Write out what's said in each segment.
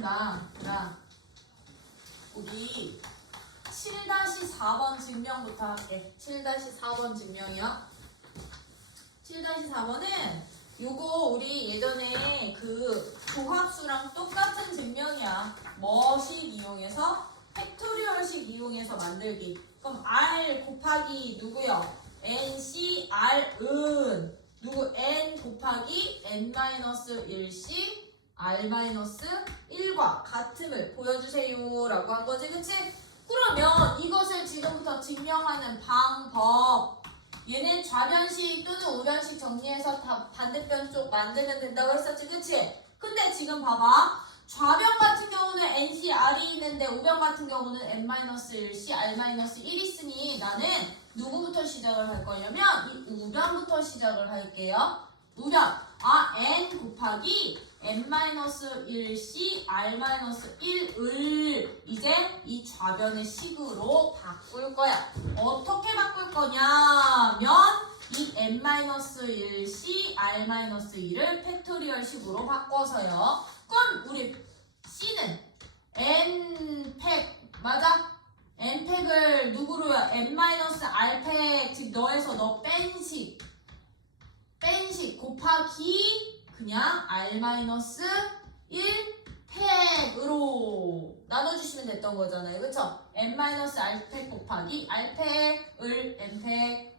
나 우리 7-4번 증명부터 할게. 7-4번 증명이요. 7-4번은 요거 우리 예전에 그 조합수랑 똑같은 증명이야. 뭐식 이용해서? 팩토리얼식 이용해서 만들기. 그럼 R 곱하기 누구요? NC R은 누구? N 곱하기 N-1C R-1과 같음을 보여주세요 라고 한 거지, 그치? 그러면 이것을 지금부터 증명하는 방법, 얘는 좌변식 또는 우변식 정리해서 다 반대편 쪽 만들면 된다고 했었지, 그치? 근데 지금 봐봐, 좌변 같은 경우는 NC R이 있는데 우변 같은 경우는 N-1C R-1 있으니 나는 누구부터 시작을 할 거냐면 이 우변부터 시작을 할게요. 우변, N 곱하기 N-1C R-1을 이제 이 좌변의 식으로 바꿀 거야. 어떻게 바꿀 거냐면 이 N-1C R-1을 팩토리얼 식으로 바꿔서요. 그럼 우리 C는 N팩 맞아? N팩을 누구로요? N-R팩 즉 너에서 너 뺀식 곱하기 그냥 R-1팩으로 나눠주시면 됐던 거잖아요. 그쵸? N-R팩 곱하기 R팩을 N팩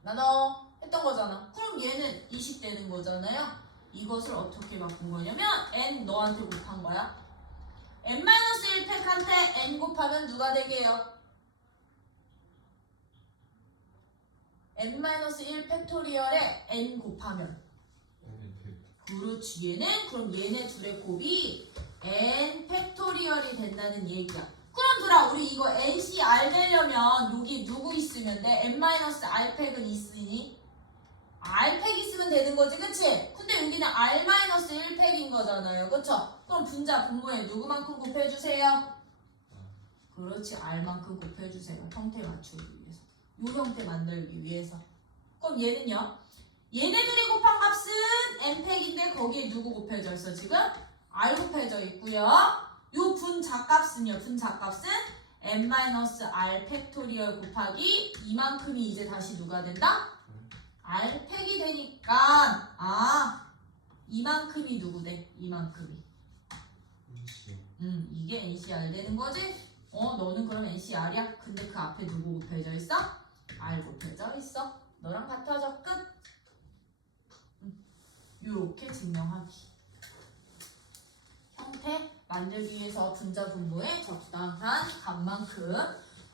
나눠 했던 거잖아. 그럼 얘는 20 되는 거잖아요. 이것을 어떻게 바꾼 거냐면 N 너한테 곱한 거야. N-1팩한테 N 곱하면 누가 되게요? N-1 팩토리얼에 N 곱하면 그렇지. 얘는 그럼 얘네 둘의 곱이 N 팩토리얼이 된다는 얘기야. 그럼 들아 우리 이거 NCR 되려면 여기 누구 있으면 돼? N-R팩은 있으니 R팩 있으면 되는 거지, 그치? 근데 여기는 R-1팩인 거잖아요, 그쵸? 그럼 분자 분모에 누구만큼 곱해주세요? 그렇지, R만큼 곱해주세요. 형태 맞추기 위해서, 요 형태 만들기 위해서. 그럼 얘는요? 얘네들이 곱한 값은 N팩인데 거기에 누구 곱해져 있어 지금? R 곱해져 있고요. 요 분자값은요, 분자값은 N-R 팩토리얼 곱하기 이만큼이 이제 다시 누가 된다? R팩이 되니까 이만큼이 누구 돼? 이만큼이 이게 NCR 되는 거지? 너는 그럼 NCR이야? 근데 그 앞에 누구 곱해져 있어? R 곱해져 있어. 너랑 같아져. 끝. 요렇게 증명하기. 형태 만들기 위해서 분자 분모에 적당한 값만큼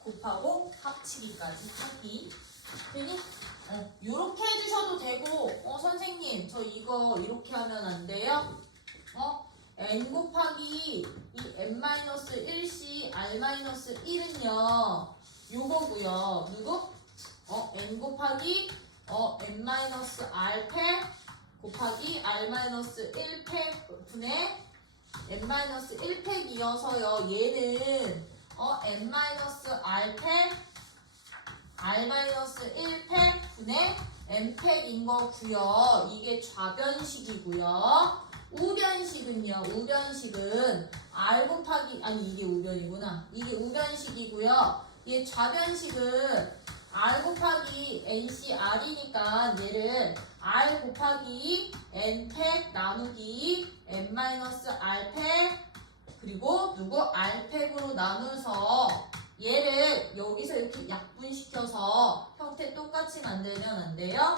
곱하고 합치기까지 하기. 되니? 요렇게 해주셔도 되고, 선생님 저 이거 이렇게 하면 안 돼요? N 곱하기 이 N-1C R-1은요 요거고요. 누구? N 곱하기 N-R팩 곱하기 R-1팩 분의 N-1팩이어서요. 얘는 N-R팩 R-1팩 분의 N팩인 거고요. 이게 좌변식이고요. 우변식은요. 우변식은 R 곱하기 이게 우변이구나. 이게 우변식이고요. 얘 좌변식은 R 곱하기 NCR이니까 얘를 R 곱하기 N팩 나누기 N-R팩 그리고 누구? R팩으로 나눠서 얘를 여기서 이렇게 약분시켜서 형태 똑같이 만들면 안 돼요?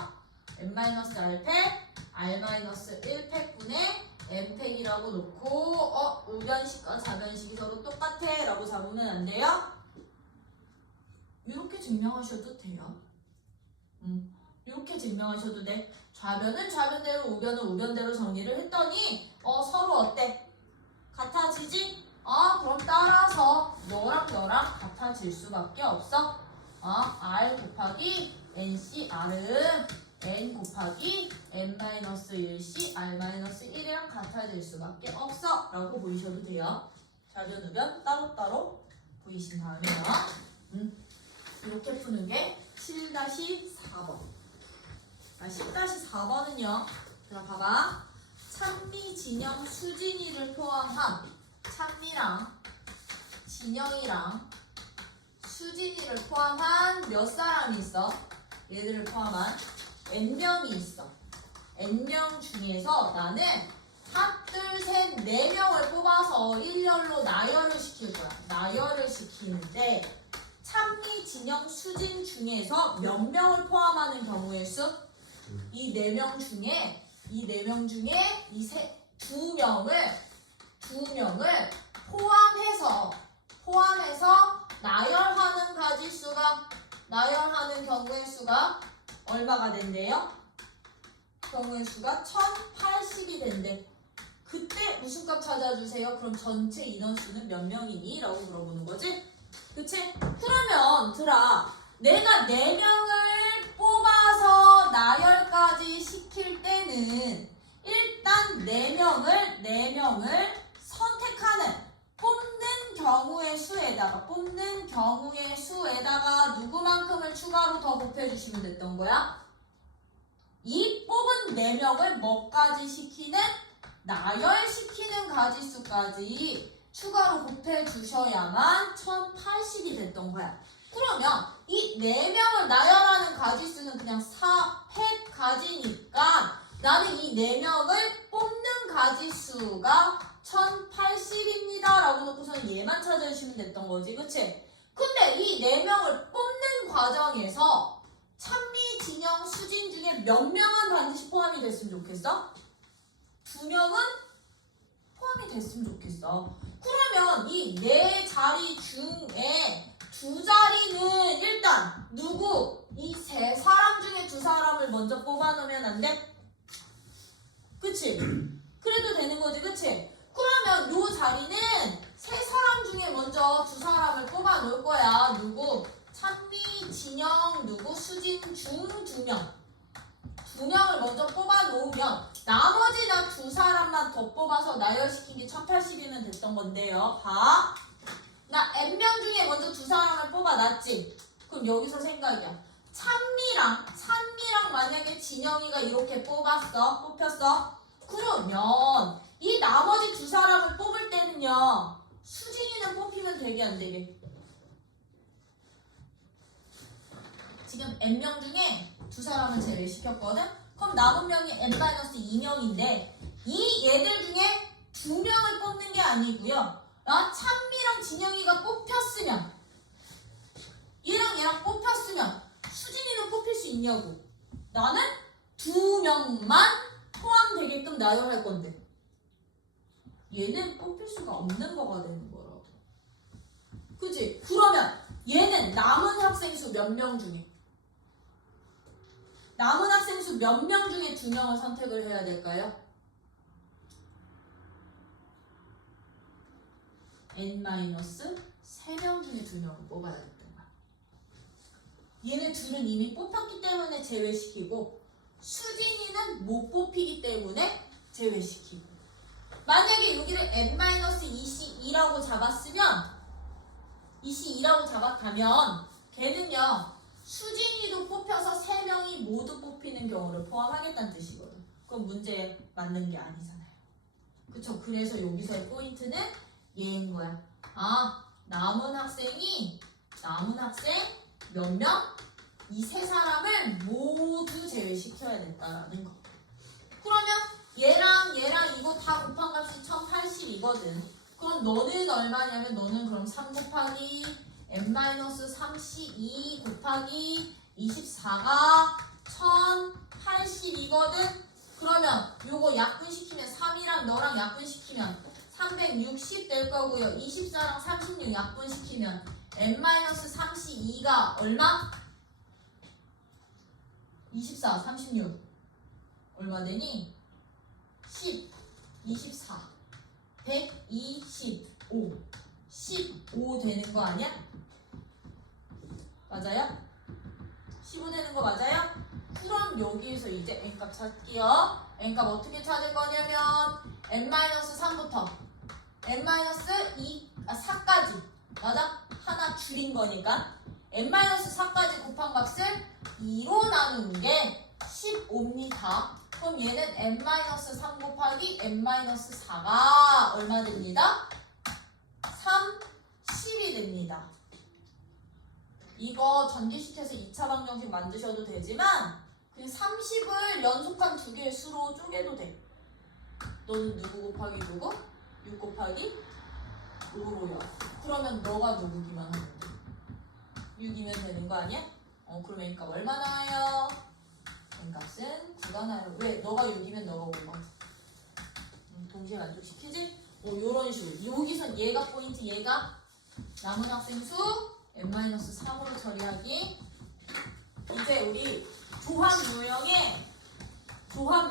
N-R팩 R-1팩분의 N팩이라고 놓고 우변식과 좌변식이 서로 똑같아 라고 잡으면 안 돼요? 이렇게 증명하셔도 돼요. 이렇게 증명하셔도 돼. 좌변은 좌변대로 우변은 우변대로 정리를 했더니 서로 어때? 같아지지? 그럼 따라서 너랑 너랑 같아질 수밖에 없어. R 곱하기 NCR은 N 곱하기 N-1C R-1이랑 같아질 수밖에 없어 라고 보이셔도 돼요. 좌변 우변 따로따로 보이신 다음에요. 이렇게 푸는 게 7-4번. 10-4번은요. 자, 봐봐. 찬미, 진영, 수진이를 포함한 찬미랑 진영이랑 수진이를 포함한 몇 사람이 있어? 얘들을 포함한 n명이 있어. n명 중에서 나는 하나, 둘, 셋, 네 명을 뽑아서 일렬로 나열을 시킬 거야. 나열을 시키는데 찬미, 진영, 수진 중에서 몇 명을 포함하는 경우의 수? 이 네 명 중에 두 명을 포함해서 나열하는 경우의 수가 얼마가 된대요? 경우의 수가 1080이 된대. 그때 무슨 값 찾아주세요? 그럼 전체 인원수는 몇 명이니? 라고 물어보는 거지? 그치? 그러면 내가 4명을 뽑아서 나열까지 시킬 때는 일단 4명을 선택하는 뽑는 경우의 수에다가 누구만큼을 추가로 더 곱해주시면 됐던 거야? 이 뽑은 4명을 뭐까지 시키는? 나열시키는 가지수까지 추가로 곱해주셔야만 1080이 됐던 거야. 그러면 이 4명을 나열하는 가지수는 그냥 100가지니까 나는 이 4명을 뽑는 가지수가 1080입니다 라고 놓고서는 얘만 찾아주시면 됐던 거지. 그치? 근데 이 4명을 뽑는 과정에서 찬미, 진영, 수진 중에 몇 명은 반드시 포함이 됐으면 좋겠어? 2명은 포함이 됐으면 좋겠어. 그러면 이 4자리 중에 2자리는 일단 누구? 이 3사람 중에 2사람을 먼저 뽑아놓으면 안 돼? 그치? 그래도 되는 거지, 그치? 그러면 요 자리는 3사람 중에 먼저 2사람을 뽑아놓을 거야. 누구? 찬미, 진영, 누구? 수진 중 2명. 2명을 먼저 뽑아놓으면 나머지 2사람만 더 뽑아서 나열시킨 게 1080이면 됐던 건데요. 봐. 나 n명 중에 먼저 2사람을 뽑아놨지? 그럼 여기서 생각이야. 찬미랑 만약에 진영이가 이렇게 뽑혔어? 그러면 이 나머지 2사람을 뽑을 때는요. 수진이는 뽑히면 되게 안 되게? 지금 n명 중에 2사람을 제외시켰거든? 그럼 남은 명이 n-2명인데 이 얘들 중에 2명을 뽑는 게 아니고요. 찬미랑 진영이가 뽑혔으면 얘랑 뽑혔으면 수진이는 뽑힐 수 있냐고. 나는 2명만 포함되게끔 나열할 건데 얘는 뽑힐 수가 없는 거가 되는 거라고. 그치? 그러면 얘는 남은 학생 수 몇 명 중에 남은 학생 수 몇 명 중에 2명을 선택을 해야 될까요? n-3명 중에 2명을 뽑아야 됐던 거야. 얘네 둘은 이미 뽑혔기 때문에 제외시키고 수진이는 못 뽑히기 때문에 제외시키고 만약에 여기를 n-2c2라고 잡았다면 걔는요 수진이도 뽑혀서 3명이 모두 뽑히는 경우를 포함하겠다는 뜻이거든. 그럼 문제에 맞는 게 아니잖아요. 그쵸? 그래서 여기서의 포인트는 얘인 거야. 남은 학생 몇 명? 이 3사람을 모두 제외시켜야 된다라는 거. 그러면 얘랑 이거 다 곱한 값이 1080이거든. 그럼 너는 얼마냐면 너는 그럼 3 곱하기 n-32 곱하기 24가 1080이거든. 그러면 요거 약분시키면 3이랑 너랑 약분시키면 360 될 거고요. 24랑 36 약분시키면 n-32가 얼마? 24, 36 얼마 되니? 10, 24 125 15 되는 거 아니야? 맞아요? 15 되는 거 맞아요? 그럼 여기에서 이제 n값 찾기요. n값 어떻게 찾을 거냐면 n-3부터 n-4까지 맞아? 하나 줄인 거니까 n-4까지 곱한 값을 2로 나누는 게 15입니다. 그럼 얘는 n-3 곱하기 n-4가 얼마 됩니다? 3, 10이 됩니다. 이거 전기시트에서 2차 방정식 만드셔도 되지만 그 30을 연속한 두 개의 수로 쪼개도 돼. 너는 누구 곱하기 누구? 6 곱하기 5로요. 그러면 너가 누구기만 하면 돼. 6이면 되는 거 아니야? 그러면 n값 얼마 나와요? n값은 9가 나요. 왜? 너가 6이면 너가 5가. 동시에 만족시키지? 요런 식으로. 여기선 얘가 포인트, 얘가 남은 학생 수 n-3으로 처리하기. 이제 우리 조합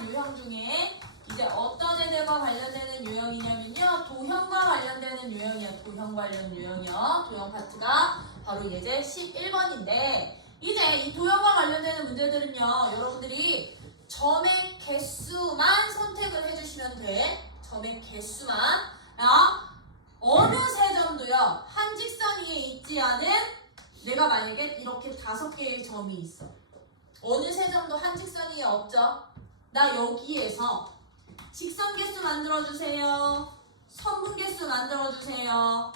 유형 중에 이제 어떤 애들과 관련되는 유형이냐면요. 도형과 관련되는 유형이야. 도형 관련 유형이요. 도형 파트가 바로 이제 11번인데 이제 이 도형과 관련되는 문제들은요. 여러분들이 점의 개수만 선택을 해주시면 돼. 점의 개수만. 어느 세 점도요. 한 직선 위에 있지 않은 내가 만약에 이렇게 5개의 점이 있어. 어느 세 점도 한 직선 위에 없죠. 나 여기에서 직선 개수 만들어주세요. 선분 개수 만들어주세요.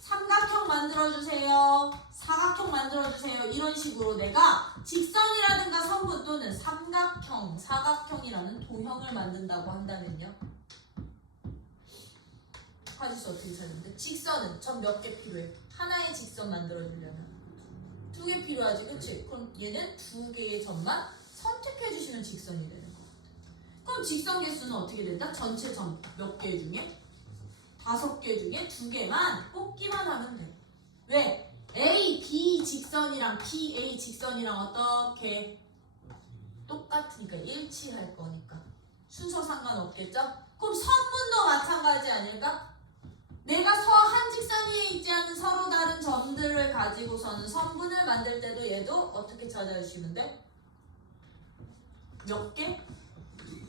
삼각형 만들어주세요. 사각형 만들어주세요. 이런 식으로 내가 직선이라든가 선분 또는 삼각형, 사각형이라는 도형을 만든다고 한다면요. 화지수 어떻게 찾는데? 직선은 점 몇 개 필요해? 하나의 직선 만들어주려면 2개 필요하지, 그치? 그럼 얘는 2개의 점만 선택해주시면 직선이 되는 거. 그럼 직선 개수는 어떻게 된다? 전체 점 몇 개 중에? 5개 중에 2개만 뽑기만 하면 돼. 왜? A, B 직선이랑 B, A 직선이랑 어떻게? 똑같으니까 일치할 거니까. 순서 상관없겠죠? 그럼 선분도 마찬가지 아닐까? 내가 한 직선 위에 있지 않은 서로 다른 점들을 가지고서는 선분을 만들 때도 얘도 어떻게 찾아주시면 돼? 몇 개?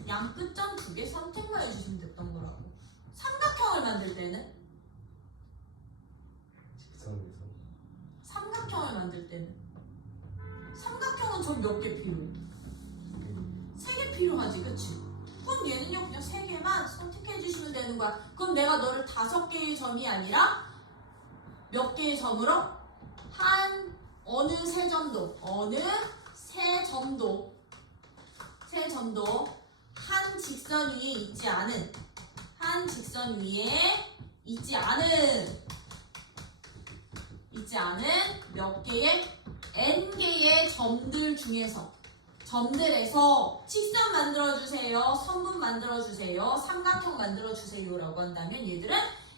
양 끝점 2개 선택만 해주시면 됐던 거라고. 삼각형을 만들 때는? 직선에서 삼각형을 만들 때는? 삼각형은 점 몇 개 필요해? 3개 필요하지, 그치? 그럼 얘는요 그냥 3개만 선택해 주시면 되는 거야. 그럼 내가 너를 5개의 점이 아니라 몇 개의 점으로? 어느 세 점도 한 직선 위에 있지 않은 몇 개의 n개의 점들에서 직선 만들어주세요, 선분 만들어주세요, 삼각형 만들어주세요 라고 한다면 얘들은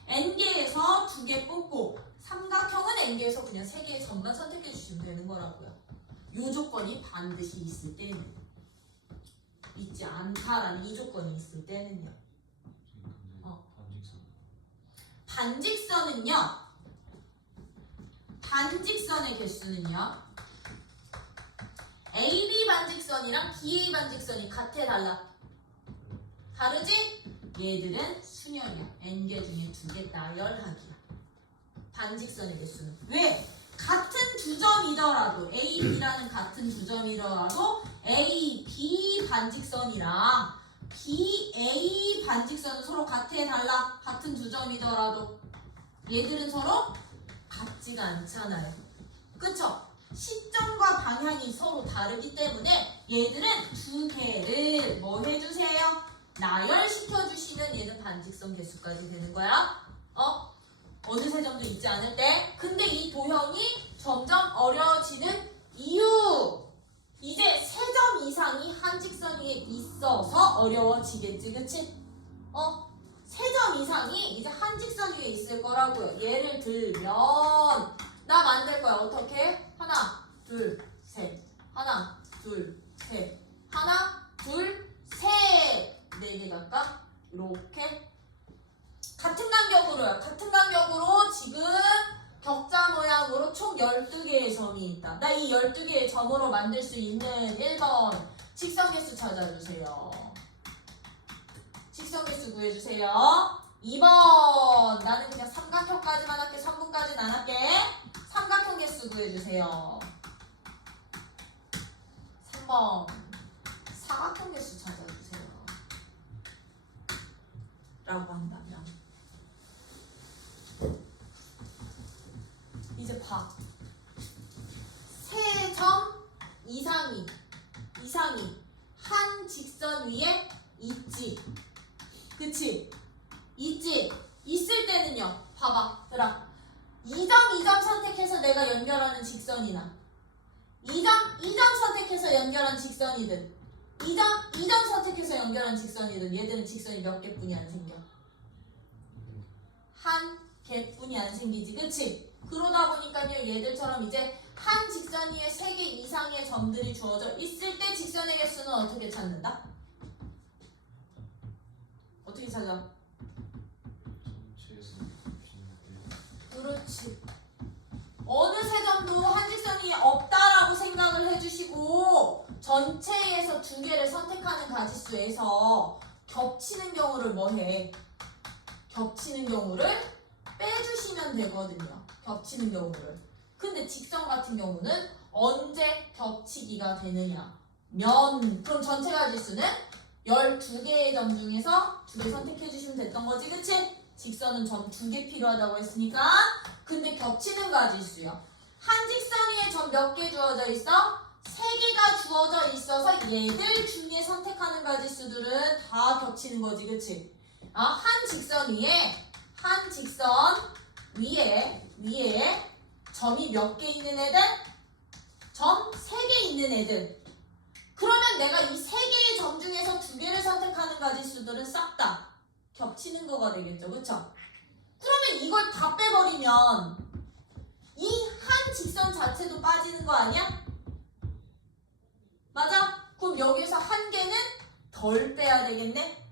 n개에서 2개 뽑고 삼각형은 n개에서 그냥 3개의 점만 선택해 주시면 되는 거라고요. 이 조건이 반드시 있을 때는. 있지 않다라는 이 조건이 있을 때는요. 반직선의 개수는요. AB 반직선이랑 BA 반직선이 같아 달라? 다르지? 얘들은 순열이야. n개 중에 2개 나열하기야. 반직선의 개수는. 왜? 같은 두 점이더라도 A, B라는 같은 두 점이더라도 A, B 반직선이랑 B, A 반직선은 서로 같아 달라? 같은 두 점이더라도 얘들은 서로 같지가 않잖아요. 그쵸? 시점과 방향이 서로 다르기 때문에 얘들은 2개를 뭐 해주세요? 나열시켜주시면 얘는 반직선 개수까지 되는 거야. 어느 세 점도 있지 않을 때. 근데 이 도형이 점점 어려워지는 이유. 이제 3점 이상이 한 직선 위에 있어서 어려워지겠지, 그치? 3점 이상이 이제 한 직선 위에 있을 거라고요. 예를 들면 나 만들 거야. 어떻게? 하나, 둘, 셋. 하나, 둘, 셋. 하나, 둘, 셋. 4개 갈까? 이렇게. 같은 간격으로요. 같은 간격으로 지금 격자 모양으로 총 12개의 점이 있다. 나 이 12개의 점으로 만들 수 있는 1번 직선 개수 찾아주세요. 직선 개수 구해주세요. 2번 나는 그냥 삼각형까지만 할게. 선분까지는 안 할게. 삼각형 개수 구해주세요. 3번 사각형 개수 찾아주세요. 라고 한다면 이제 봐. 세 점 이상이 한 직선 위에 있지. 그치? 있지? 있을 때는요. 봐봐. 들아. 2점 선택해서 내가 연결하는 직선이나 2점 선택해서 연결한 직선이든 2점 선택해서 연결한 직선이든 얘들은 직선이 몇 개뿐이 안 생겨. 한 개뿐이 안 생기지. 그치? 그러다 보니까요. 얘들처럼 이제 한 직선 위에 3개 이상의 점들이 주어져 있을 때 직선의 개수는 어떻게 찾는다? 어떻게 찾아? 그렇지. 어느 세 점도 한 직선 위에 없다라고 생각을 해주시고 전체에서 2개를 선택하는 가지수에서 겹치는 경우를 뭐해? 겹치는 경우를 빼주시면 되거든요. 겹치는 경우를. 근데 직선 같은 경우는 언제 겹치기가 되느냐? 그럼 전체 가지수는 12개의 점 중에서 2개 선택해 주시면 됐던 거지. 그치? 직선은 점 2개 필요하다고 했으니까. 근데 겹치는 가지수요. 한 직선 위에 점 몇 개 주어져 있어? 3개가 주어져 있어서 얘들 중에 선택하는 가지수들은 다 겹치는 거지. 그치? 한 직선 위에 점이 몇 개 있는 애들? 점 3개 있는 애들. 그러면 내가 이 3개의 점 중에서 2개를 선택하는 가지수들은 싹 다 겹치는 거가 되겠죠. 그쵸? 그러면 이걸 다 빼버리면 이 한 직선 자체도 빠지는 거 아니야? 맞아? 그럼 여기서 한 개는 덜 빼야 되겠네?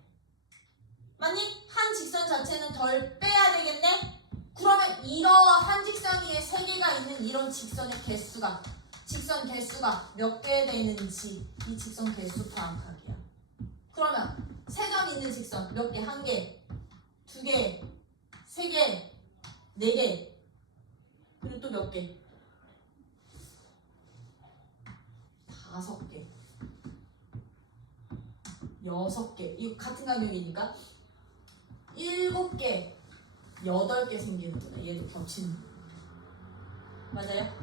맞니? 한 직선 자체는 덜 빼야 되겠네? 그러면 이러한 직선 위에 3개가 있는 이런 직선 개수가 몇 개 되는지 이 직선 개수 파악하기야. 그러면 3점 있는 직선 몇 개? 1개, 2개, 3개, 4개, 그리고 또 몇 개? 5개, 6개. 이거 같은 간격이니까 7개, 8개 생기는구나. 얘도 겹치는 거. 맞아요?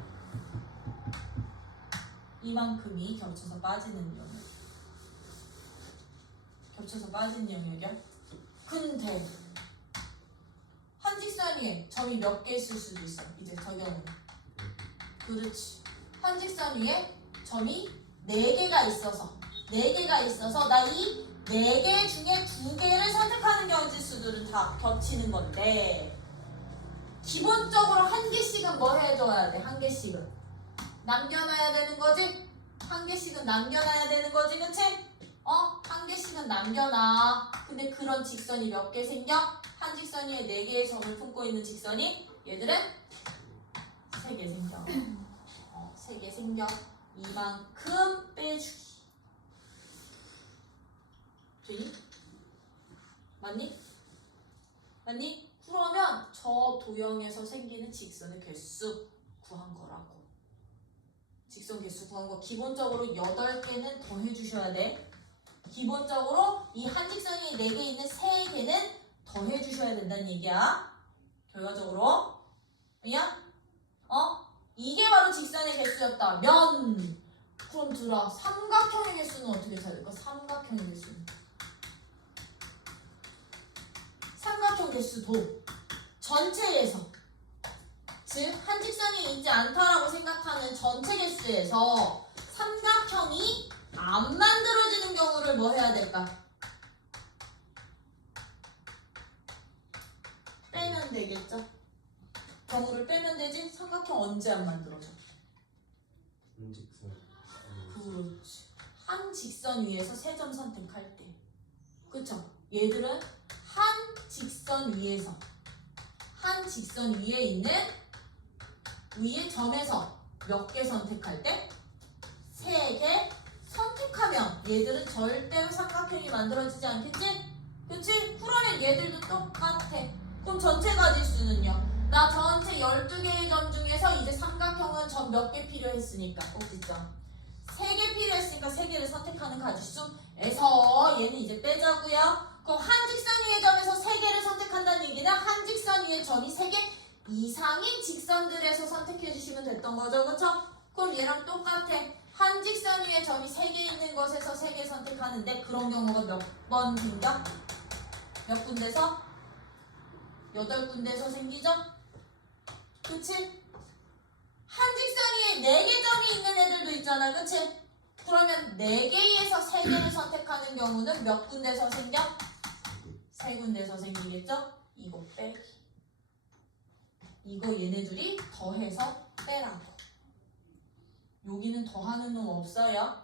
이만큼이 겹쳐서 빠지는 영역. 겹쳐서 빠지는 영역이야? 근데 한 직선 위에 점이 몇 개 있을 수도 있어. 이제 저 경우는. 그렇지. 한 직선 위에 점이 4개가 있어서 나 이 4개 중에 2개를 선택하는 경지수들은 다 겹치는 건데 기본적으로 한 개씩은 뭐 해줘야 돼? 한 개씩은 남겨놔야 되는 거지? 한 개씩은 남겨놔야 되는 거지, 그치? 한 개씩은 남겨놔. 근데 그런 직선이 몇 개 생겨? 한 직선 위에 4개의 점을 품고 있는 직선이 얘들은 3개 생겨. 3개 생겨. 이만큼 빼주기. 되니? 맞니? 그러면 저 도형에서 생기는 직선의 개수 구한 거라고. 직선 개수 구한 거 기본적으로 8개는 더 해주셔야 돼. 기본적으로 이 한 직선이 4개 있는 3개는 더 해주셔야 된다는 얘기야. 결과적으로. 그냥 이게 바로 직선의 개수였다면 그럼 들어 삼각형의 개수는 어떻게 찾을까? 삼각형의 개수는 삼각형 개수도 전체에서 즉 한 직선이 있지 않다라고 생각하는 전체 개수에서 삼각형이 안 만들어지는 경우를 뭐 해야 될까? 빼면 되겠죠? 경우를 빼면 되지? 삼각형 언제 안 만들어져? 그렇지. 한 직선 위에서 3점 선택할 때. 그쵸? 얘들은 한 직선 위에 있는 위에 점에서 몇 개 선택할 때? 3개 선택하면 얘들은 절대로 삼각형이 만들어지지 않겠지? 그치? 그러면 얘들도 똑같아. 그럼 전체 가지수는요? 나 전체 12개의 점 중에서 이제 삼각형은 점 몇 개 필요했으니까 꼭지점 3개 필요했으니까 3개를 선택하는 가지수에서 얘는 이제 빼자고요. 그럼 한 직선 위의 점에서 3개를 선택한다는 얘기는 한 직선 위의 점이 3개 이상인 직선들에서 선택해 주시면 됐던 거죠. 그쵸? 그럼 얘랑 똑같아. 한 직선 위의 점이 3개 있는 것에서 3개 선택하는데 그런 경우가 몇 번 생겨? 몇 군데서? 8군데서 생기죠? 그치? 한 직선 위에 4개 점이 있는 애들도 있잖아. 그치? 그러면 4개에서 3개를 선택하는 경우는 몇 군데서 생겨? 3군데서 생기겠죠? 이거 빼기. 이거 얘네들이 더해서 빼라고. 여기는 더하는 놈 없어요.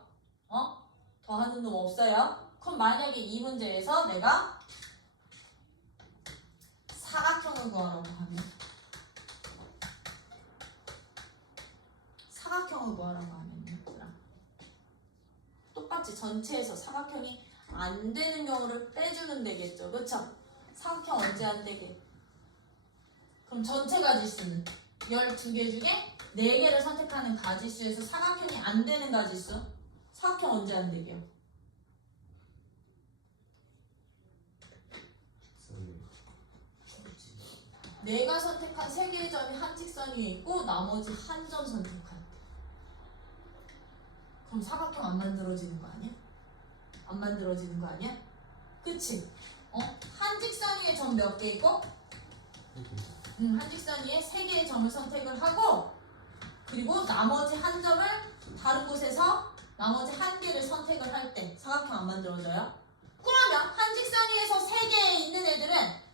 더하는 놈 없어요. 그럼 만약에 이 문제에서 내가 사각형을 구하라고 하면 똑같이 전체에서 사각형이 안 되는 경우를 빼주면 되겠죠. 그쵸? 사각형 언제 안 되게? 그럼 전체 가지수는 12개 중에 4개를 선택하는 가지수에서 사각형이 안 되는 가지수. 사각형 언제 안 되게요? 내가 선택한 3개의 점이 한 직선 위에 있고 나머지 한 점 선택할 때. 그럼 사각형 안 만들어지는 거 아니야? 안 만들어지는 거 아니야? 그치? 한 직선 위에 점 몇 개 있고? 한 직선 위에 3개의 점을 선택을 하고 그리고 나머지 한 점을 다른 곳에서 나머지 한 개를 선택을 할 때 사각형 안 만들어져요? 그러면 한 직선 위에서 3개 있는 애들은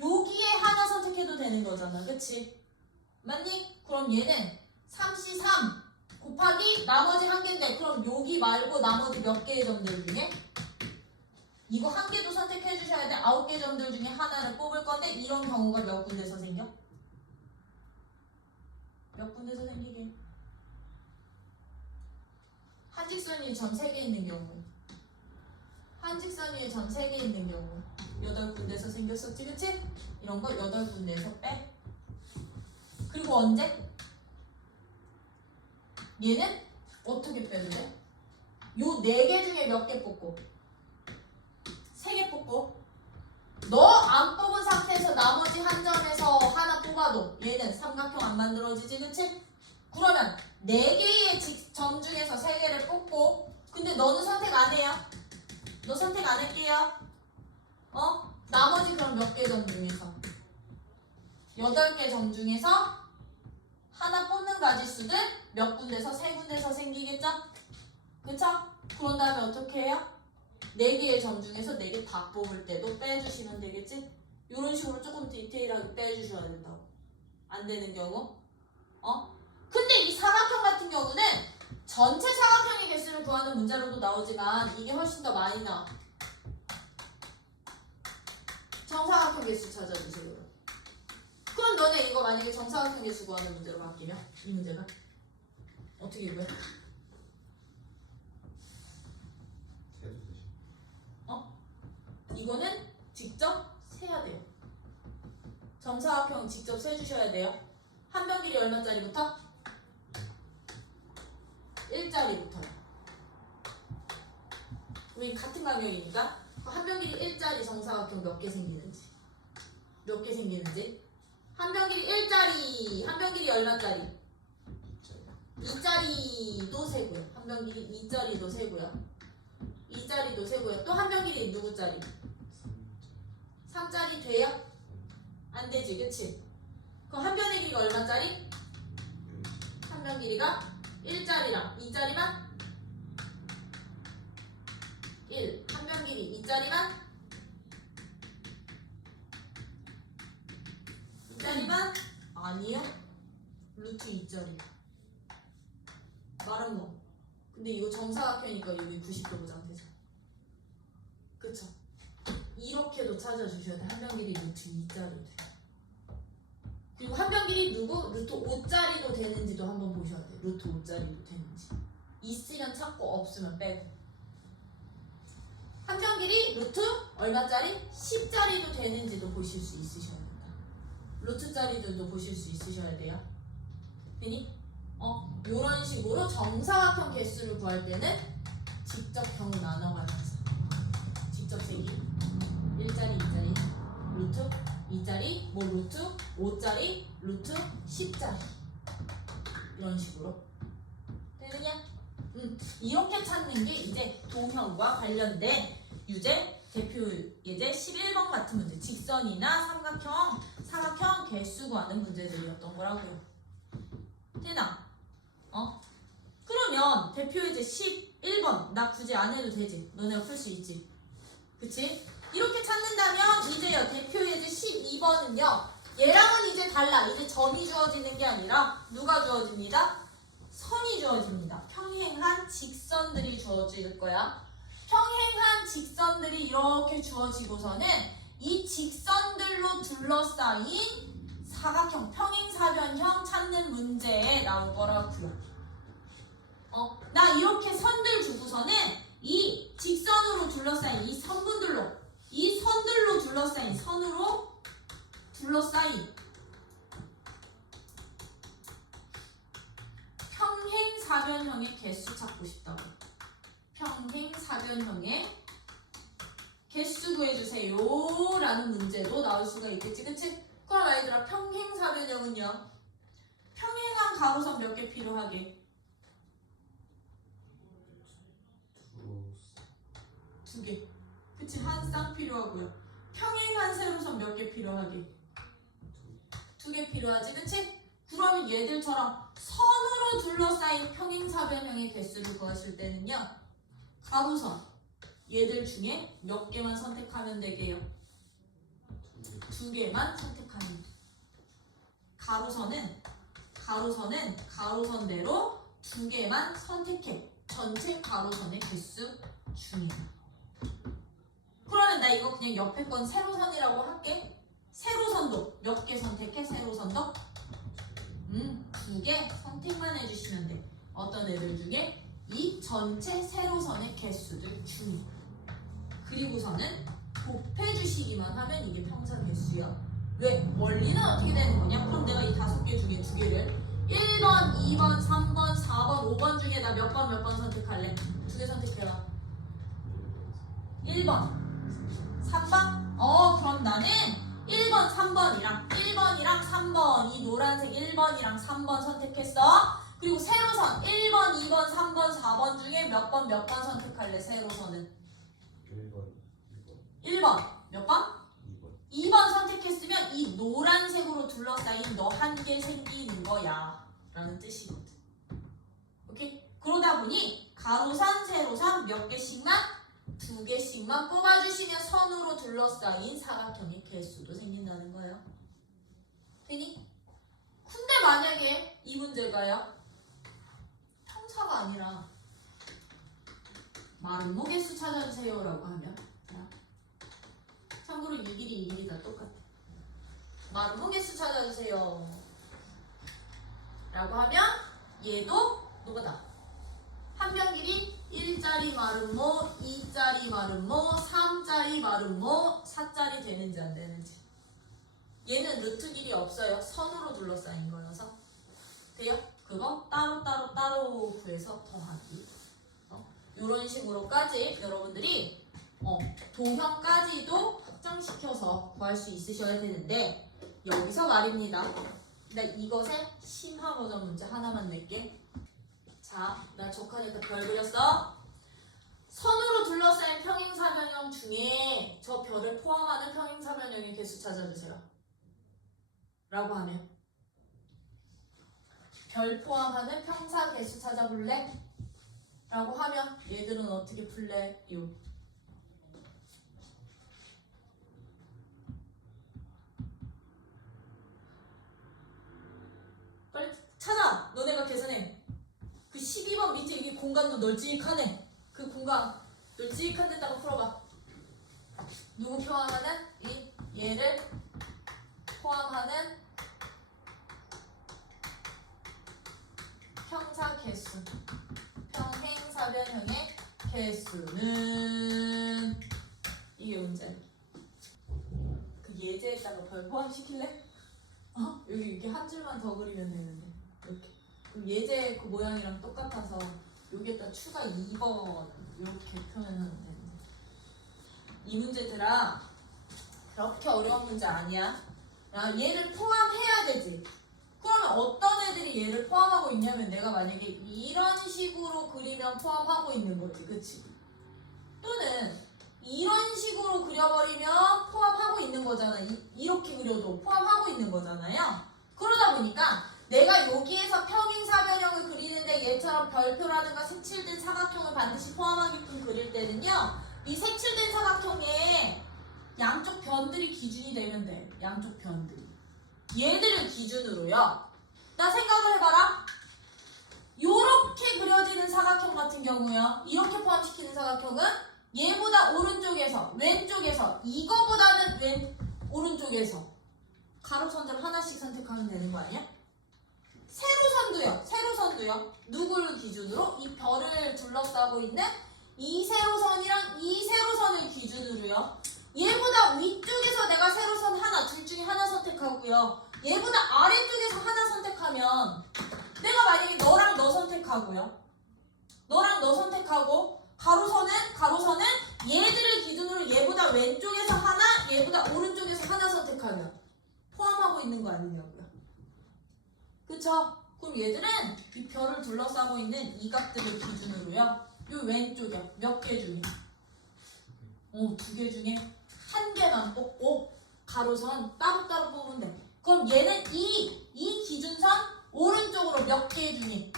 여기에 하나 선택해도 되는 거잖아. 그치? 맞니? 그럼 얘는 3C3 곱하기 나머지 한 개인데 그럼 여기 말고 나머지 몇 개의 점들 중에 이거 한 개도 선택해 주셔야 돼. 9개 점들 중에 하나를 뽑을 건데 이런 경우가 몇 군데서 생겨? 몇 군데서 생기게? 한 직선 위에 점 3개 있는 경우 한 직선 위에 점 3개 있는 경우 8군데서 생겼었지. 그치? 이런 거 8군데에서 빼. 그리고 언제? 얘는 어떻게 빼도 돼? 요 4개 중에 몇 개 뽑고? 3개 뽑고 너 안 뽑은 상태에서 나머지 한 점에서 하나 뽑아도 얘는 삼각형 안 만들어지지. 그치? 그러면 4개의 점 중에서 3개를 뽑고 근데 너는 선택 안 해요? 너 선택 안 할게요. 나머지 그럼 몇 개 점 중에서 8개 점 중에서 하나 뽑는 가지수들 몇 군데서 3군데서 생기겠죠? 그쵸? 그런 다음에 어떻게 해요? 4개의 점 중에서 4개 다 뽑을 때도 빼주시면 되겠지? 이런 식으로 조금 디테일하게 빼주셔야 된다고. 안 되는 경우. 근데 이 사각형 같은 경우는 전체 사각형의 개수를 구하는 문제로도 나오지만 이게 훨씬 더 많이 나와. 정사각형 개수 찾아주세요. 그럼 너네 이거 만약에 정사각형 개수 구하는 문제로 바뀌면 이 문제가 어떻게 읽어요? 이거는 직접 세야 돼요. 정사각형 직접 세주셔야 돼요. 한 변 길이 얼마짜리부터? 1짜리부터요. 우리 같은 가격이니까 한 변 길이 1짜리 정사각형 몇 개 생기는지 한 변 길이 1짜리 한 변 길이 얼마짜리? 2짜리도 세고요. 한 변 길이 2짜리도 세고요. 2짜리도 세고요. 또 한 변 길이 누구 짜리? 3짜리 돼요? 안 되지, 그치? 그럼 한 변의 길이가 얼마짜리? 한 변 길이가 1짜리랑 2짜리만 1. 한 변 길이 2짜리만 2짜리만 아니요. 루트 2짜리. 말은 뭐. 근데 이거 정사각형이니까 여기 90도 보장되죠. 그쵸? 이렇게도 찾아주셔야 돼. 한 변 길이 루트 2짜리도 돼. 그리고 한 변 길이 누구? 루트 5짜리도 되는지도 한번 보셔야 돼. 루트 5짜리도 되는지. 있으면 찾고 없으면 빼고. 한 변 길이 루트 얼마짜리? 10짜리도 되는지도 보실 수 있으셔야 된다. 루트 짜리들도 보실 수 있으셔야 돼요. 되니? 이런 식으로 정사각형 개수를 구할 때는 직접 경우 나눠가면서 직접 세기 1짜리 2짜리 루트 2짜리 뭐 루트 5짜리 루트 10짜리 이런 식으로 되느냐? 이렇게 찾는 게 이제 도형과 관련된 유제 대표 예제 11번 같은 문제 직선이나 삼각형, 사각형 개수 구하는 문제들이었던 거라고요. 되나? 그러면 대표 예제 11번 나 굳이 안 해도 되지. 너네가 풀 수 있지. 그치? 이렇게 찾는다면 이제요 대표 예제 12번은요 얘랑은 이제 달라. 이제 점이 주어지는 게 아니라 누가 주어집니다? 선이 주어집니다. 평행한 직선들이 주어질 거야. 평행한 직선들이 이렇게 주어지고서는 이 직선들로 둘러싸인 사각형, 평행사변형 찾는 문제에 나올 거라고요. 나 이렇게 선들 주고서는 이 직선으로 둘러싸인 이 선분들로, 이 선들로 둘러싸인 선으로 둘러싸인 평행사변형의 개수 찾고 싶다고. 평행사변형의 개수 구해주세요 라는 문제도 나올 수가 있겠지. 그치? 그럼 아이들아 평행사변형은요 평행한 가로선 몇 개 필요하게? 두 개. 그치? 한 쌍 필요하고요. 평행한 세로선 몇 개 필요하게? 두 개 필요하지. 그치? 그러면 얘들처럼 선으로 둘러싸인 평행사변형의 개수를 구하실 때는요 가로선 얘들 중에 몇 개만 선택하면 되게요? 두 개만 선택하면 돼. 가로선은 가로선대로 두 개만 선택해. 전체 가로선의 개수 중에. 그러면 나 이거 그냥 옆에 건 세로선이라고 할게. 세로선도 몇 개 선택해? 세로선도? 두 개 선택만 해주시면 돼. 어떤 애들 중에? 이 전체 세로선의 개수들 중에. 그리고서는 곱해주시기만 하면 이게 평사 개수야. 왜? 원리는 어떻게 되는 거냐? 그럼 내가 이 5개 중에 2개를 1번, 2번, 3번, 4번, 5번 중에 나 몇 번 선택할래? 2개 선택해봐. 1번, 3번? 그럼 나는 1번, 3번이랑 3번 이 노란색 1번이랑 3번 선택했어. 그리고 세로선 1번, 2번, 3번, 4번 중에 몇 번 선택할래? 세로선은 1번 몇 번? 2번 선택했으면 이 노란색으로 둘러싸인 너 한 개 생기는 거야 라는 뜻이거든. 오케이? 그러다 보니 가로선, 세로선 몇 개씩만? 2개씩만 뽑아주시면 선으로 둘러싸인 사각형의 개수도 생긴다는 거예요. 되니? 근데 만약에 이 문제가요 평사가 아니라 마름모 개수 찾아주세요 라고 하면 참고로 이 길이 다 똑같아. 마름모 개수 찾아주세요 라고 하면 얘도 누구다? 한 변 길이 1짜리 마름모, 2짜리 마름모, 3짜리 마름모, 4짜리 되는지 안 되는지. 얘는 루트 길이 없어요. 선으로 둘러싸인 거여서. 돼요? 그거 따로 구해서 더하기. 이런 식으로까지 여러분들이 도형까지도 확장시켜서 구할 수 있으셔야 되는데 여기서 말입니다. 나 이것의 심화 버전 문제 하나만 낼게. 자, 나 조카니까 별 그렸어. 선으로 둘러싸인 평행사변형 중에 저 별을 포함하는 평행사변형의 개수 찾아주세요 라고 하면 별 포함하는 평사 개수 찾아볼래? 라고 하면 얘들은 어떻게 풀래요? 빨리 찾아! 너네가 계산해. 그 12번 밑에 이게 공간도 널찍하네. 그 공간 널찍한 데다가 풀어봐. 누구 포함하는? 얘를 포함하는 평사 개수. 평행사변형의 개수는 이게 문제. 그 예제에다가 별 포함시킬래? 여기 이렇게 한 줄만 더 그리면 되는데 이렇게. 그럼 예제 그 모양이랑 똑같아서 여기에다 추가 2번 이렇게 표현하면 되는데 이 문제들아 그렇게 어려운 문제 아니야. 야, 얘를 포함해야 되지. 그러면 어떤 애들이 얘를 포함하고 있냐면 내가 만약에 이런 식으로 그리면 포함하고 있는 거지. 그치? 또는 이런 식으로 그려버리면 포함하고 있는 거잖아. 이렇게 그려도 포함하고 있는 거잖아요. 그러다 보니까 내가 여기에서 평행사변형을 그리는데 얘처럼 별표라든가 색칠된 사각형을 반드시 포함하게끔 그릴 때는요. 이 색칠된 사각형에 양쪽 변들이 기준이 되면 돼. 양쪽 변들이. 얘들을 기준으로요. 나 생각을 해봐라. 요렇게 그려지는 사각형 같은 경우요. 이렇게 포함시키는 사각형은 얘보다 오른쪽에서 왼쪽에서 이거보다는 오른쪽에서 가로선들 하나씩 선택하면 되는 거 아니야? 세로선도요. 세로선도요. 누구를 기준으로? 이 별을 둘러싸고 있는 이 세로선이랑 이 세로선을 기준으로요. 얘보다 위쪽에서 내가 세로선 하나, 둘 중에 하나 선택하고요. 얘보다 아래쪽에서 하나 선택하면 내가 만약에 너랑 너 선택하고요. 너랑 너 선택하고 가로선은 얘들을 기준으로 얘보다 왼쪽에서 하나, 얘보다 오른쪽에서 하나 선택하면 포함하고 있는 거 아니냐고요. 그쵸? 그럼 얘들은 이 별을 둘러싸고 있는 이 값들을 기준으로요. 요 왼쪽에 몇 개 중에? 2개 중에 한 개만 뽑고 가로선 따로따로 뽑으면 돼. 그럼 얘는 이 기준선 오른쪽으로 몇 개 중에?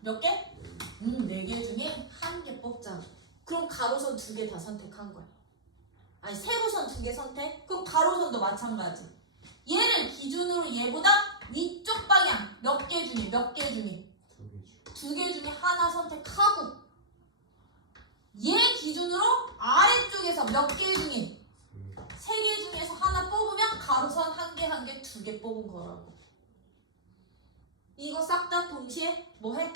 몇 개? 4개 중에 한 개 뽑자. 그럼 가로선 2개 다 선택한 거야. 아니 세로선 2개 선택? 그럼 가로선도 마찬가지. 얘를 기준으로 얘보다 위쪽 방향 몇 개 중에? 2개 중에 하나 선택하고 얘 기준으로 아래쪽에서 몇 개 중에? 3개 중에서 하나 뽑으면 가로선 한 개, 2개 뽑은 거라고. 이거 싹 다 동시에 뭐해?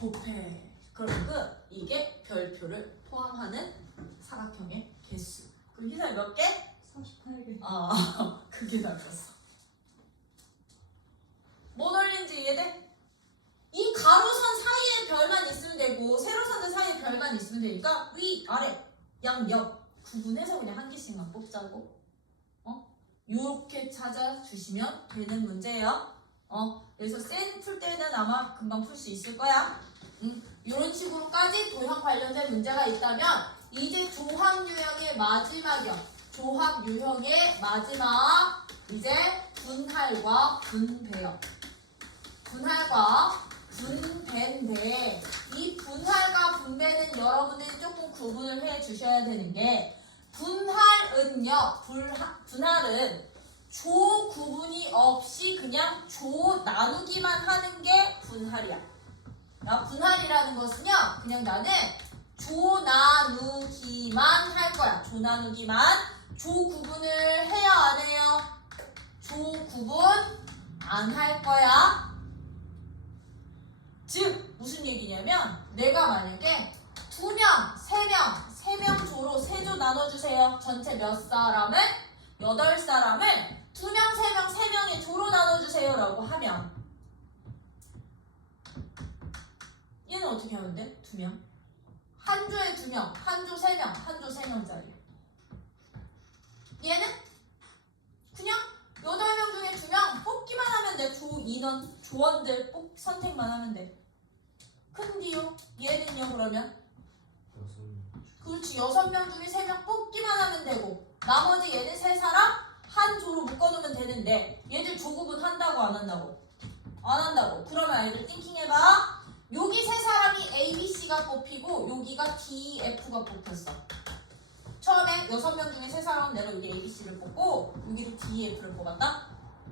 곱해. 그러면 이게 별표를 포함하는 사각형의 개수. 그럼 희사이 몇 개? 38개. 그게 답이었어. 뭐 놀린지 이해돼? 이 가로선 사이에 별만 있으면 되고 세로선들 사이에 별만 있으면 되니까 위, 아래, 양, 옆 구분해서 그냥 한 개씩만 뽑자고. 요렇게 찾아주시면 되는 문제예요. 그래서 센 풀 때는 아마 금방 풀 수 있을 거야. 이런 식으로까지 도형 관련된 문제가 있다면 이제 조합 유형의 마지막 이제 분할과 분배요. 분할과 분배인데 이 분할과 분배는 여러분들이 조금 구분을 해 주셔야 되는 게 분할은요. 분할은 조 구분이 없이 그냥 조 나누기만 하는 게 분할이야. 분할이라는 것은요. 그냥 나는 조 나누기만 할 거야. 조 나누기만. 조 구분을 해요 안 해요? 조 구분 안 할 거야. 즉 무슨 얘기냐면 내가 만약에 2명, 3명, 3명 조로 3조 나눠주세요. 전체 몇 사람을? 8사람을 2명, 3명, 3명의 조로 나눠주세요 라고 하면 얘는 어떻게 하면 돼? 2명? 한 조에 2명, 한 조 3명, 한 조 3명짜리. 얘는 그냥 8명 중에 2명 뽑기만 하면 돼. 조 인원, 조원들 선택만 하면 돼. 큰디요? 얘는요 그러면? 6명. 그렇지. 6명 중에 3명 뽑기만 하면 되고 나머지 얘는 3사람 한 조로 묶어놓으면 되는데 얘들 조 구분 한다고 안 한다고? 안 한다고. 그러면 얘들 띵킹해봐. 여기 3사람이 A, B, C가 뽑히고 여기가 D, F가 뽑혔어. 처음에 6명 중에 3사람은 내가 여기 A, B, C를 뽑고 여기를 D, F를 뽑았다.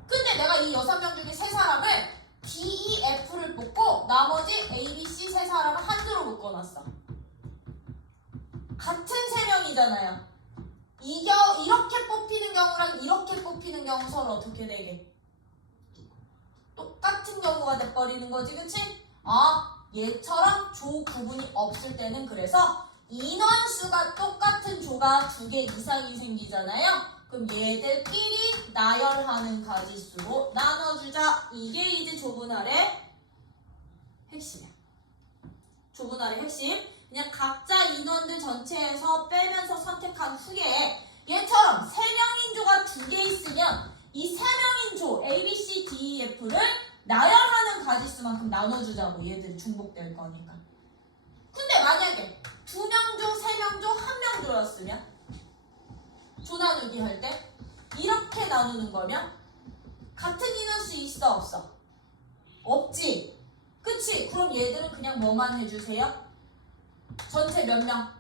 근데 내가 이 6명 중에 3사람을 D, E, F를 뽑고 나머지 A, B, C 3사람을 한 조로 묶어놨어. 같은 3명이잖아요. 이렇게 뽑히는 경우랑 이렇게 뽑히는 경우 서로 어떻게 되게? 똑같은 경우가 돼버리는 거지, 그치? 얘처럼 조 구분이 없을 때는 그래서 인원수가 똑같은 조가 2개 이상이 생기잖아요. 그럼 얘들끼리 나열하는 가지수로 나눠주자. 이게 이제 조분할의 핵심이야. 조분할의 핵심. 그냥 각자 인원들 전체에서 빼면서 선택한 후에 얘처럼 3명인 조가 2개 있으면 이 3명인 조 A, B, C, D, E, F를 나열하는 가지수만큼 나눠주자고. 얘들이 중복될 거니까. 근데 만약에 2명 조, 3명 조, 1명 조였으면 조 나누기 할 때 이렇게 나누는 거면 같은 인원수 있어 없어? 없지. 그치? 그럼 얘들은 그냥 뭐만 해주세요? 전체 몇 명?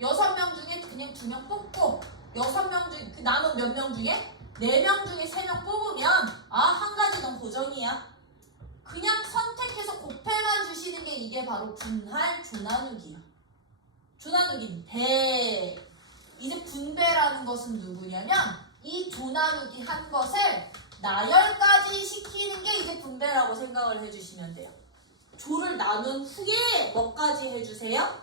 6명 중에 그냥 2명 뽑고 6명 중에 그 남은 몇 명 중에 4명 중에 3명 뽑으면 한 가지는 고정이야. 그냥 선택해서 곱해만 주시는 게 이게 바로 분할 조나누기야. 조나누기인데 이제 분배라는 것은 누구냐면 이 조나누기 한 것을 나열까지 시키는 게 이제 분배라고 생각을 해주시면 돼요. 조를 나눈 후에 뭐까지 해주세요?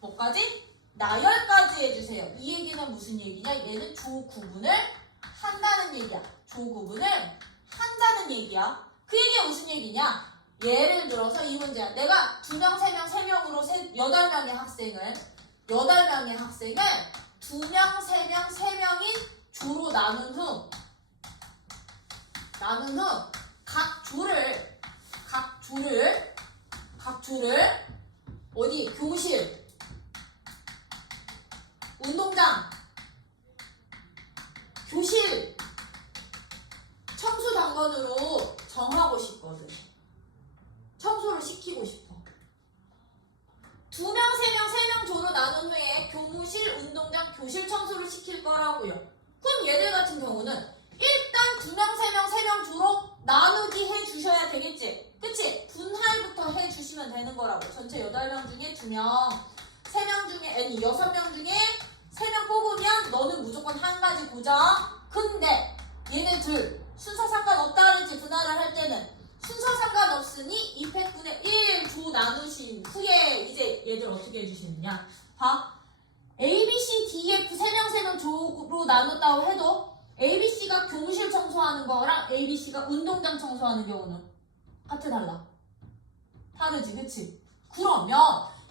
뭐까지? 나열까지 해주세요. 이 얘기는 무슨 얘기냐? 얘는 조 구분을 한다는 얘기야. 조 구분을 한다는 얘기야. 그 얘기가 무슨 얘기냐? 예를 들어서 이 문제야. 내가 2명, 3명, 3명으로 8명의 학생을 2명, 3명, 3명인 조로 나눈 후 각 조를 어디? 교실, 운동장, 교실, 청소 당번으로 정하고 싶거든. 청소를 시키고 싶어. 2명, 3명 조로 나눈 후에 교무실, 운동장, 교실 청소를 시킬 거라고요. 그럼 얘들 같은 경우는 일단 2명, 3명 조로 나누기 해주셔야 되겠지? 그치? 분할부터 해주시면 되는 거라고. 전체 8명 중에 2명, 3명 중에, 아니 6명 중에 3명 뽑으면 너는 무조건 한 가지 고정. 근데 얘네들 순서 상관없다 그랬지? 분할을 할 때는 순서 상관없으니 2팩분의 1조 나누신 후에 이제 얘들 어떻게 해주시느냐? 봐. A, B, C, D, F 3명 조로 나눴다고 해도 A, B, C가 교무실 청소하는 거랑 A, B, C가 운동장 청소하는 경우는 같아 달라? 다르지, 그치? 그러면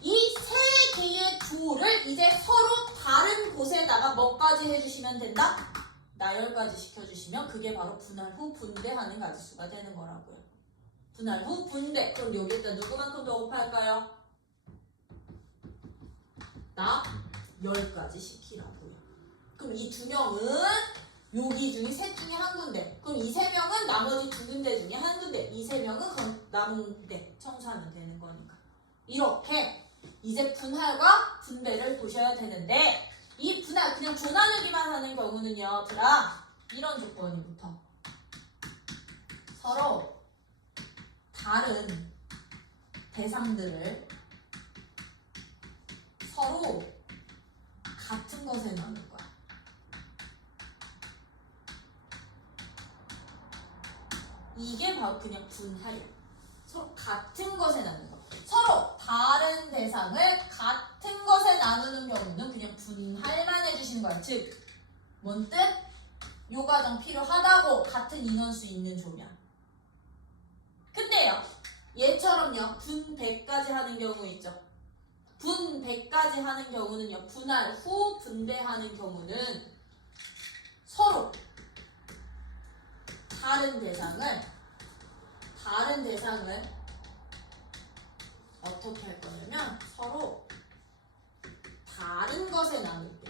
이 세 개의 조를 이제 서로 다른 곳에다가 뭐까지 해주시면 된다? 나열까지 시켜주시면 그게 바로 분할 후 분배하는 가지수가 되는 거라고요. 분할 후 분배. 그럼 여기에다 누구만큼 더 곱할까요? 나 10가지 시키라고요. 그럼 이 2명은 여기 중에 셋 중에 한 군데. 그럼 이 3명은 나머지 2군데 중에 한 군데. 이 3명은 남은 군데 청소하면 되는 거니까. 이렇게 이제 분할과 분배를 보셔야 되는데 이 분할 그냥 조 나누기만 하는 경우는요. 들아 이런 조건이 붙어. 서로 다른 대상들을 서로 같은 것에 나눌 거야. 이게 바로 그냥 분할이야. 서로 같은 것에 나누는 거. 서로 다른 대상을 같은 것에 나누는 경우는 그냥 분할만 해주시는 거야. 즉, 뭔 뜻? 요 과정 필요하다고 같은 인원수 있는 조면. 근데요, 얘처럼요, 분배까지 하는 경우 있죠. 분배까지 하는 경우는요, 분할 후 분배하는 경우는 서로 다른 대상을 어떻게 할 거냐면 서로 다른 것에 나눌 때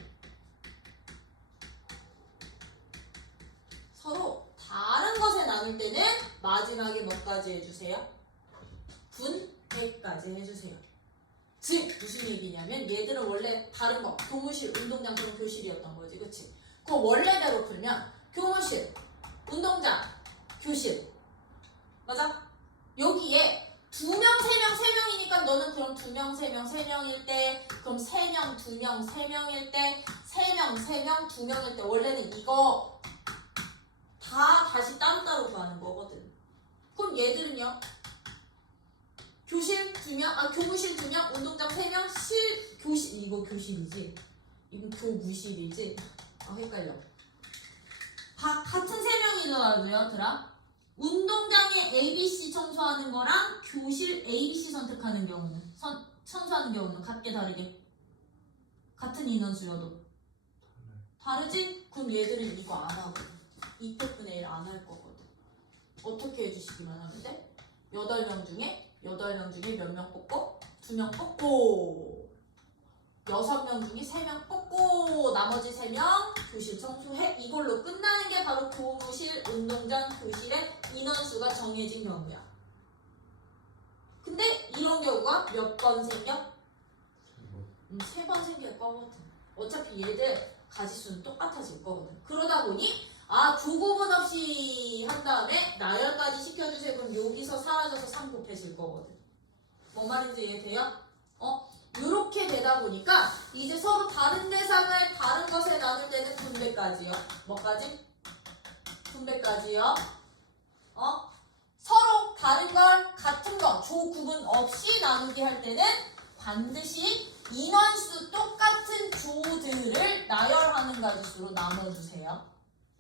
때는 마지막에 뭐까지 해주세요? 분배까지 해주세요. 즉 무슨 얘기냐면 얘들은 원래 다른 거 교무실, 운동장 그런 교실이었던 거지, 그치? 그 원래대로 풀면 교무실, 운동장, 교실 맞아? 여기에 2명, 3명, 3명이니까 너는 그럼 2명, 3명, 3명일 때 그럼 3명, 2명, 3명일 때 3명, 3명, 2명일 때 원래는 이거 다 다시 따로따로 구하는 거거든. 그럼 얘들은요 교실 2명, 교무실 2명, 운동장 3명, 교실, 이거 교실이지? 이거 교무실이지? 헷갈려. 같은 3명이 일어나도 얘들아 운동장에 ABC 청소하는 거랑 교실 ABC 선택하는 경우는 천수하는 경우는 같게 다르게 같은 인원수여도 다르지? 그럼 얘들은 이거 안 하고 2패분의 1 안 할 거거든. 어떻게 해주시기만 하면 돼? 8명 중에 몇 명 뽑고 2명 뽑고 6명 중에 3명 뽑고 나머지 3명 교실 청소해. 이걸로 끝나는 게 바로 교무실 운동장 교실의 인원수가 정해진 경우야. 근데 이런 경우가 몇 번 생겨? 3번 생길 거거든. 어차피 얘들 가지수는 똑같아질 거거든. 그러다 보니 조구분 없이 한 다음에 나열까지 시켜주세요. 그럼 여기서 사라져서 3 곱해질 거거든. 뭔 말인지 이해돼요? 요렇게 되다 보니까 이제 서로 다른 대상을 다른 것에 나눌 때는 분배까지요. 뭐까지? 분배까지요. 서로 다른 걸 같은 거 조구분 없이 나누기 할 때는 반드시 인원수 똑같은 조들을 나열하는 가지수로 나눠주세요.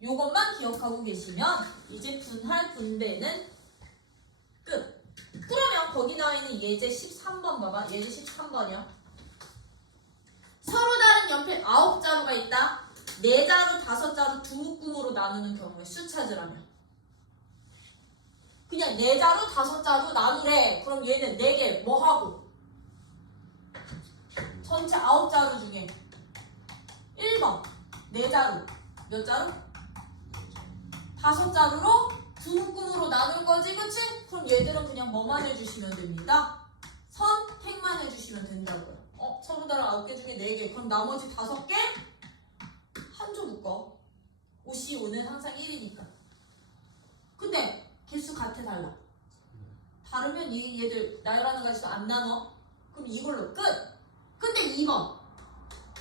요것만 기억하고 계시면 이제 분할 분배는 끝. 그러면 거기 나와 있는 예제 13번 봐봐. 예제 13번이요. 서로 다른 연필 9자루가 있다. 4자루, 5자루 두 묶음으로 나누는 경우에 수 찾으라면 그냥 4자루, 5자루 나누래. 그럼 얘는 4개 뭐 하고? 전체 9자루 중에 1번 4자루 몇 자루? 5자루로 두 묶음으로 나눌 거지, 그치? 그럼 얘들은 그냥 뭐만 해주시면 됩니다. 선택만 해주시면 된다고요. 서로 다른 9개 중에 4개. 그럼 나머지 5개 한 조 묶어. 5C5는 항상 1이니까. 근데 개수 같아 달라. 다르면 얘들 나열하는 가지수 안 나눠. 그럼 이걸로 끝. 근데 2번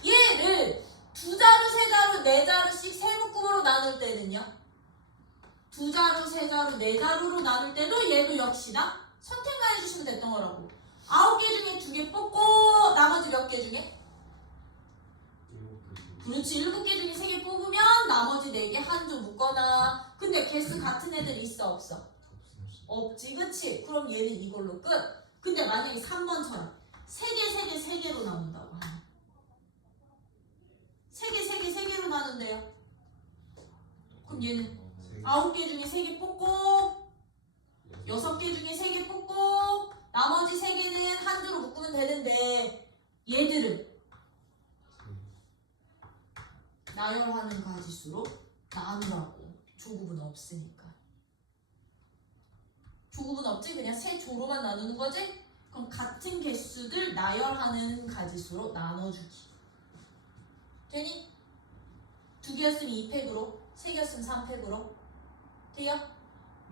얘를 2자루, 3자루, 4자루씩 3묶음으로 나눌 때는요 2자루, 3자루, 4자루로 나눌 때도 얘도 역시나 선택만 해주시면 됐던 거라고. 9개 중에 2개 뽑고 나머지 몇 개 중에? 그렇지. 7개 중에 3개 뽑으면 나머지 4개 한 조 묶거나. 근데 개수 같은 애들 있어 없어? 없지, 그치? 그럼 얘는 이걸로 끝. 근데 만약에 3번처럼 3개로 나눈다고 하면 3개로 나눈대요. 그럼 얘는 9개 중에 3개 뽑고 6개 중에 3개 뽑고 나머지 3개는 한 조로 묶으면 되는데 얘들은 나열하는 가지수로 나누라고. 조구분 없으니까. 조구분 없지? 그냥 세 조로만 나누는 거지? 그럼 같은 개수들 나열하는 가지수로 나눠주기. 되니? 2개였으면 2팩으로 3개였으면 3팩으로 돼요?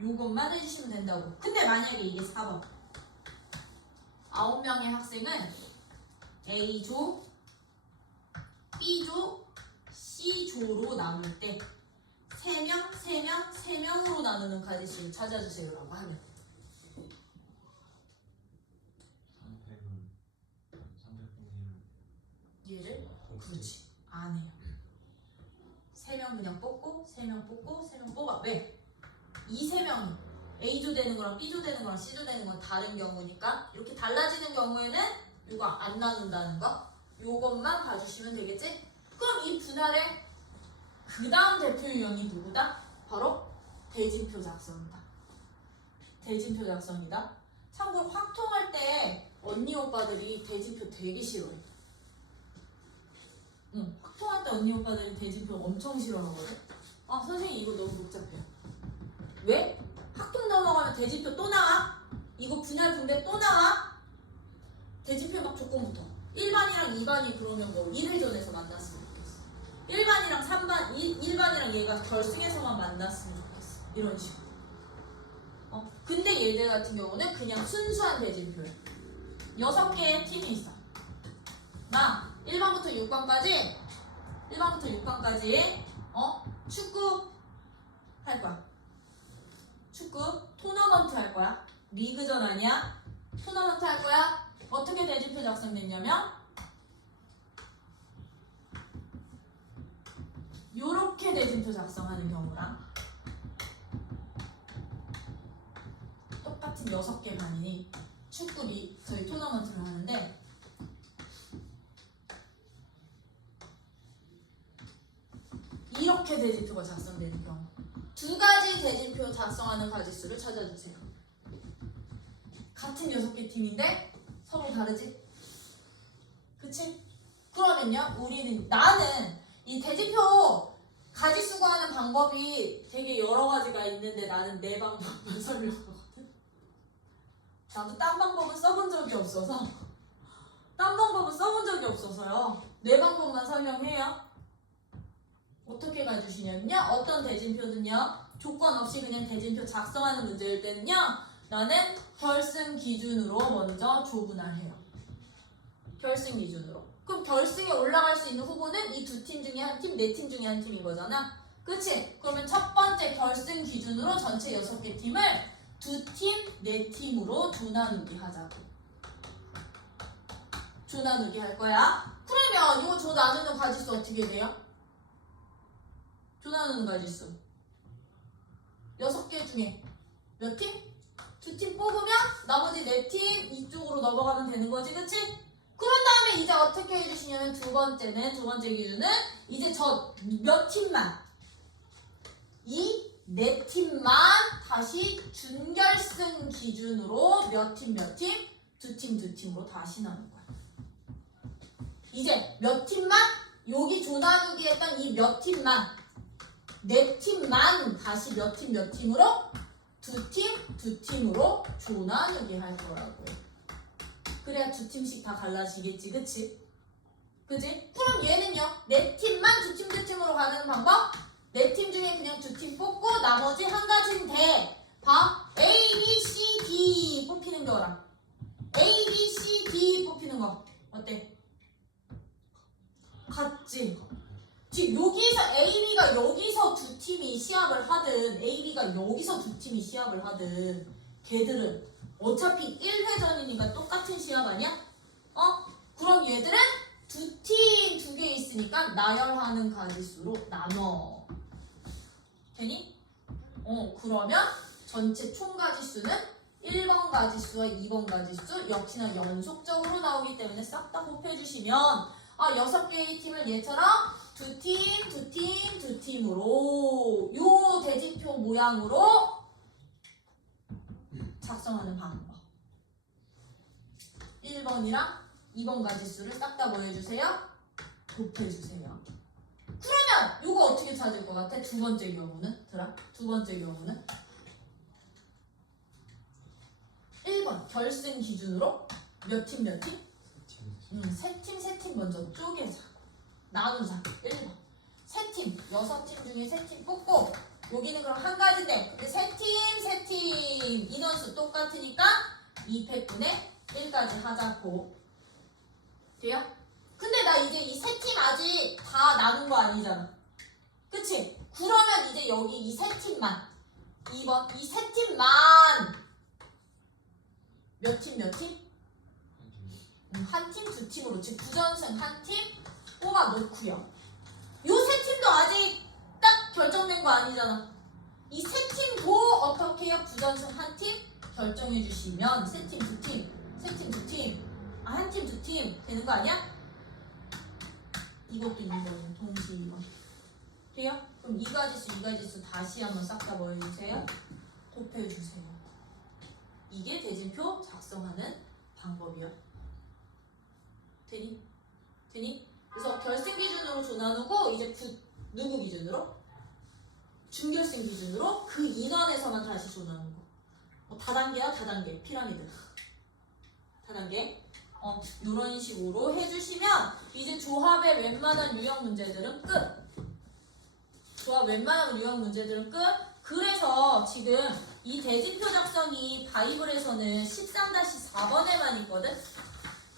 요것만 해주시면 된다고. 근데 만약에 이게 4번 9명의 학생은 A조, B조, C조로 나눌 때 3명, 3명, 3명으로 나누는 가지수를 찾아주세요 라고 하면 300분의 얘를 그렇지 안 해요. 3명 그냥 뽑고 3명 뽑고 3명 뽑아. 왜? 이 3명이 A조 되는 거랑 B조 되는 거랑 C조 되는 건 다른 경우니까 이렇게 달라지는 경우에는 이거 안 나눈다는 거 요것만 봐주시면 되겠지? 그럼 이 분할의 그 다음 대표 유형이 누구다? 바로 대진표 작성이다. 대진표 작성이다. 참고로 확통할 때 언니 오빠들이 대진표 되게 싫어해. 확통할 때 언니 오빠들이 대진표 엄청 싫어하거든. 선생님 이거 너무 복잡해요. 왜? 확통 넘어가면 대진표 또 나와? 이거 분할 분배 또 나와? 대진표 막 조건부터 1반이랑 2반이 그러면 뭐 1회전에서 만났으면 좋겠어. 1반이랑 3반, 1반이랑 얘가 결승에서만 만났으면 좋겠어. 이런 식으로. 근데 얘들 같은 경우는 그냥 순수한 대진표야. 6개의 팀이 있어. 1반부터 6반까지 축구 할 거야. 축구 토너먼트 할 거야. 리그전 아니야. 토너먼트 할 거야. 어떻게 대진표 작성됐냐면 요렇게 대진표 작성하는 경우랑 똑같은 6개 반이 축구 저희 토너먼트를 하는데 이렇게 대진표가 작성되는 경우 두 가지 대진표 작성하는 가지수를 찾아주세요. 같은 6개 팀인데 서로 다르지? 그치? 그러면요 나는 이 대진표 가지수 구하는 방법이 되게 여러 가지가 있는데 나는 내 방법만 설명하거든. 나도 딴 방법은 써본 적이 없어서요. 내 방법만 설명해요. 어떻게 가주시냐면요. 어떤 대진표는요. 조건 없이 그냥 대진표 작성하는 문제일 때는요. 나는 결승 기준으로 먼저 조분할해요. 결승 기준으로. 그럼 결승에 올라갈 수 있는 후보는 이 두 팀 중에 한 팀, 네 팀 중에 한 팀인 거잖아. 그치? 그러면 첫 번째 결승 기준으로 전체 6개 팀을 두 팀, 네 팀으로 조 나누기 하자고. 조 나누기 할 거야. 그러면 이거 조 나누는 가지수 어떻게 돼요? 조 나누는 가지수 6개 중에 몇 팀? 2팀 뽑으면 나머지 4팀 이쪽으로 넘어가면 되는 거지, 그치? 그런 다음에 이제 어떻게 해주시냐면 두 번째 기준은 이제 저 몇 팀만 이 4팀만 다시 준결승 기준으로 몇 팀, 두 팀으로 다시 나눈 거야. 이제 몇 팀만 여기 조 나누기 했던 이 몇 팀만 4팀만 다시 몇 팀으로 두 팀으로 조 나누기 할 거라고요. 그래야 두 팀씩 다 갈라지겠지, 그치? 그치? 그럼 얘는요, 4팀만 두 팀으로 가는 방법? 4팀 중에 그냥 2팀 뽑고 나머지 한 가지는 돼. 봐. A, B, C, D 뽑히는 거랑 A, B, C, D 뽑히는 거 어때? 같지? 지금 여기서 A, B가 여기서 두 팀이 시합을 하든 A, B가 여기서 두 팀이 시합을 하든 걔들은 어차피 1회전이니까 똑같은 시합 아니야? 그럼 얘들은 두 팀 두 개 있으니까 나열하는 가지수로 나눠. 되니? 그러면 전체 총 가지수는 1번 가지수와 2번 가지수 역시나 연속적으로 나오기 때문에 싹 다 곱해주시면 6개의 팀을 얘처럼 두 팀으로 요 대진표 모양으로 작성하는 방법. 1번이랑 2번 가지수를 싹 다 뭐 해주세요? 곱해주세요. 그러면 요거 어떻게 찾을 것 같아? 두 번째 경우는? 두 번째 경우는 1번 결승 기준으로 몇 팀? 세 팀 먼저 쪼개자. 나누자. 1번 세 팀, 6팀 중에 3팀 뽑고 여기는 그럼 한 가지인데 근데 세 팀 인원수 똑같으니까 2패분의 1까지 하자고. 돼요? 근데 나 이제 이 세 팀 아직 다 나눈 거 아니잖아. 그치? 그러면 이제 여기 이 세 팀만 2번 이 세 팀만 몇 팀? 한 팀, 두 팀으로 즉 부전승 한 팀 뽑아 놓고요. 요 세 팀도 아직 딱 결정된 거 아니잖아. 이 세 팀도 어떻게 해요? 부전승 한 팀 결정해 주시면 세 팀, 두 팀, 한 팀, 두 팀 되는 거 아니야? 이것도 2번, 동시 2번. 돼요? 그럼 이 가지수 다시 한번 싹 다 뭐 해주세요? 곱해주세요. 이게 대진표 작성하는 방법이야. 되니? 그래서 결승 기준으로 조 나누고 이제 누구 기준으로? 준결승 기준으로 그 인원에서만 다시 조 나누는 거. 다단계야, 다단계. 피라미드. 다단계. 이런 식으로 해주시면 이제 조합의 웬만한 유형 문제들은 끝. 그래서 지금 이 대진표 작성이 바이블에서는 13-4번에만 있거든.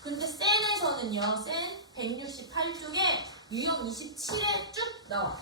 근데 센에서는요, 센 168쪽에 유형 27에 쭉 나와.